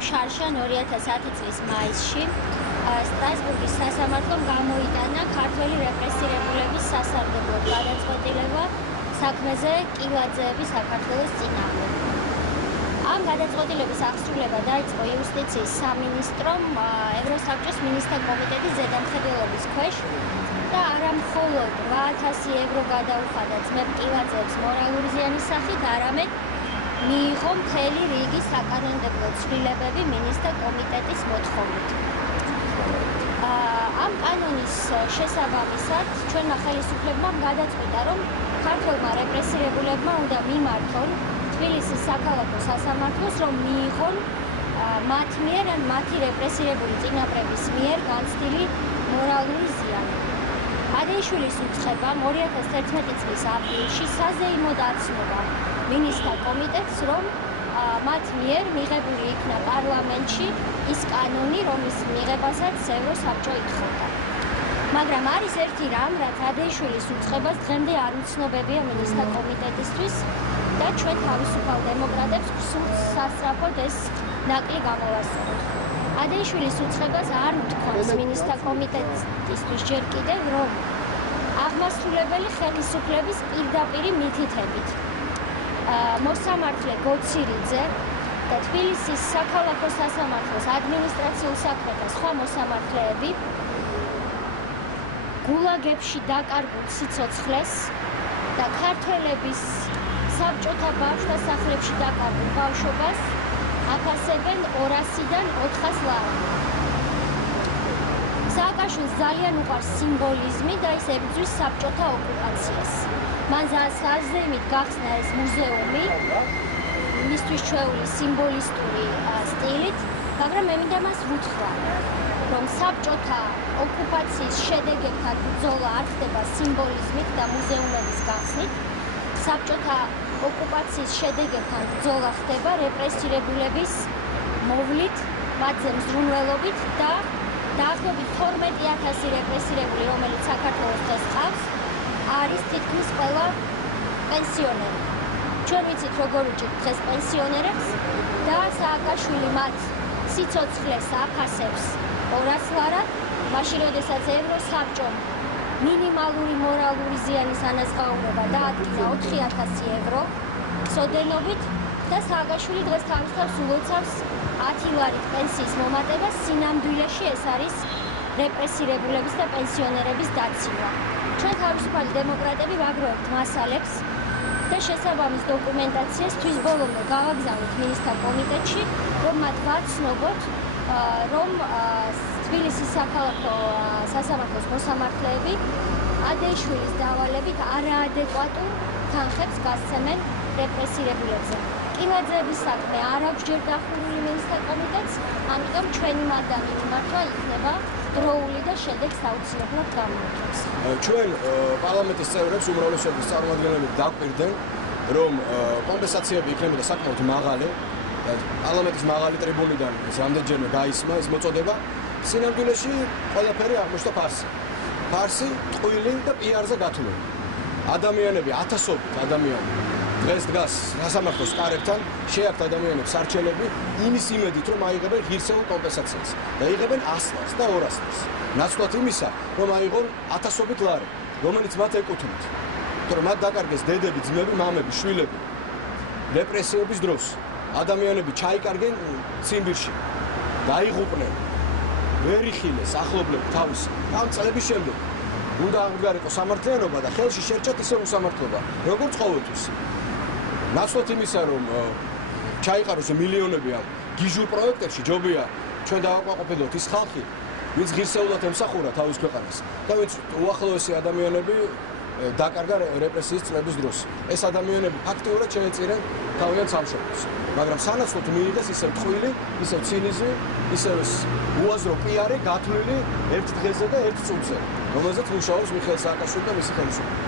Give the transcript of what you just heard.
შარშან 2010 წლის მაისში სტრასბურგის სასამართლომ გამოიტანა ქართველი რეპრესირებულების სასარგებლოდ გადაწყვეტილება საქმეზე კილაძეების საქართველოს წინააღმდეგ. ამ გადაწყვეტილების აღსრულება დაიწყო იუსტიციის სამინისტრომ ევროსაბჭოს მინისტრთა კომიტეტის ზედამხედველობის ქვეშ და არა მხოლოდ 8000 евро გადაუხადა ძმებ კილაძეებს მორალური ზიანის სახით, არამედ მიიღო მთელი რიგი საკანონმდებლო ცვლილებები მინისტრთა კომიტეტის მოთხოვნით. ამ კანონის შესაბამისად ჩვენმა ხელისუფლებამ გადაწყვიტა, რომ ქართველმა რეპრესირებულებმა უნდა მიმართონ თბილისის საქალაქო სასამართლოს, რომ მიიღონ მათ მიერ ან მათი რეპრესირებული წინაპრების მიერ განცდილი მორალური ზიანი. ადეიშვილის უცხებამ 2011 წლის აპრილში საზეიმოდ აცნობა მინისტრთა კომიტეტს, რომ მათ მიერ მიღებული იქნა პარლამენტში ის კანონი, რომლის მიღებასაც ევროსაბჭო ითხოვდა. მაგრამ არის ერთი რამ, რაც ადეიშვილის უცხებას დღემდე არ უცნობებია მინისტრთა კომიტეტისთვის და ჩვენ თავისუფალ დემოკრატებს გვსურთ სასწრაფოდ ეს ნაკლი გამოვასწოროთ. ადეიშვილის უცხებას არ უთქვამს მინისტრთა კომიტეტისთვის ჯერ კიდევ, რომ აღმასრულებელი ხელისუფლების პირდაპირი მითითებით მოსამართლე გოცირიძე და თბილისის საქალაქო სასამართლოს ადმინისტრაციულ საქმეთა სხვა მოსამართლეები გულაგებში დაკარგულ სიცოცხლეს და ქართველების საბჭოთა ბავშვთა სახლებში დაკარგულ ბავშვობას აფასებენ 200-დან 400 ლარამდე. სააკაშვილს ძალიან უყვარს სიმბოლიზმი და ის ებრძვის საბჭოთა ოკუპაციას. მან საზეიმით გახსნა ეს მუზეუმი მისთვის ჩვეული სიმბოლისტური სტილით, მაგრამ მე მინდა მას ვუთხრა, რომ საბჭოთა ოკუპაციის შედეგებთან ბრძოლა არ ხდება სიმბოლიზმით და მუზეუმების გახსნით. საბჭოთა ოკუპაციის შედეგებთან ბრძოლა ხდება რეპრესირებულების მოვლით, მათზე მზრუნველობით და დაახლოებით 12000 რეპრესირებული, რომელიც საქართველოს დღეს ყავს, არის თითქმის ყველა პენსიონერი. ჩვენ ვიცით, როგორ უჭირთ დღეს პენსიონერებს და სააკაშვილი მათ სიცოცხლეს აფასებს 200 ლარად, მაშინ როდესაც ევროსაბჭომ მინიმალური მორალური ზიანის ანაზღაურება დაადგინა 4000 евро სოდენობით და სააკაშვილი დღეს თავის თავს ულოცავს 10 ლარით პენსიის მომატებას. სინამდვილეში ეს არის რეპრესირებულების და პენსიონერების დაცინვა. ჩვენ თავისუფალი დემოკრატები ვაგროვებთ მასალებს და შესაბამის დოკუმენტაციას თვის ბოლომდე გავაგზავნით მინისტრთა კომიტეტში, რომ მათ ვაცნობოთ, რომ თბილისის საქალაქო სასამართლოს მოსამართლეები ადეიშვილის დავალებით არაადეკვატურ თანხებს გასცემენ რეპრესირებულებზე. კილაძეების საქმე არ აქვს ჯერ დახურული მინისტრთა კომიტეტს, ამიტომ ჩვენი მადანი მიმართვა იქნება დროული და შედეგს აუცილებლად გამოიწვევს. ჩვენ პარლამენტის წევრებს უმრავლესობის წარმომადგენლები დაგვირდნენ, რომ კომპენსაციები იქნებოდა საკმაოდ მაღალი და პარლამენტის მაღალი ტრიბუნიდან რამდენჯერმე გაისმა ეს მოწოდება. სინამდვილეში ყველაფერი აღმოჩნდა ფარსი. ფარსი, ტყუილი და პიარზე გათვლილი. ადამიანები, ათასობით ადამიანი დღეს დგას სასამართლოს კარებთან, შეაქვთ ადამიანებს არჩევლები იმის იმედით, რომ აიღებენ ღირსეულ კომპენსაციას და იღებენ 100 ლარს და 200 ლარს. ნაცვლად იმისა, რომ აიღონ ათასობით ლარი, რომელიც მათ ეკუთვნით. თორემ მათ დაკარგეს დედები, ძმები, მამები, შვილები. რეპრესიების დროს ადამიანები ჩაიკარგენ ციმბირში, დაიღუპნენ, ვერ იხილეს ახლობლები თავისი. ამ წლების შემდეგ უნდა აღდგარიყო სამართლიანობა და ხელში შერჩათ ისე უსამართლობა, როგორც ყოველთვის. ნაცვლად იმისა, რომ ჩაიყაროს მილიონები ამ გიჟურ პროექტებში, ჯობია ჩვენ დავაკმაყოფილოთ ის ხალხი, ვინც ღირსეულად ემსახურა თავის ქვეყანას და ვინც უახლოესი ადამიანები დაკარგა რეპრესიის წლების დროს. ეს ადამიანები ფაქტიურად შეეწირნენ თავიანთ სამშობლოს. მაგრამ სანაცვლოდ მიიღეს ისევ ტყუილი, ისევ ცინიზმი, ისევ უაზრო პიარი გათვლილი ერთ დღეზე და ერთ წუთზე, რომელზეც მუშაობს მიხეილ სააკაშვილი და მისი ხელისუფლება.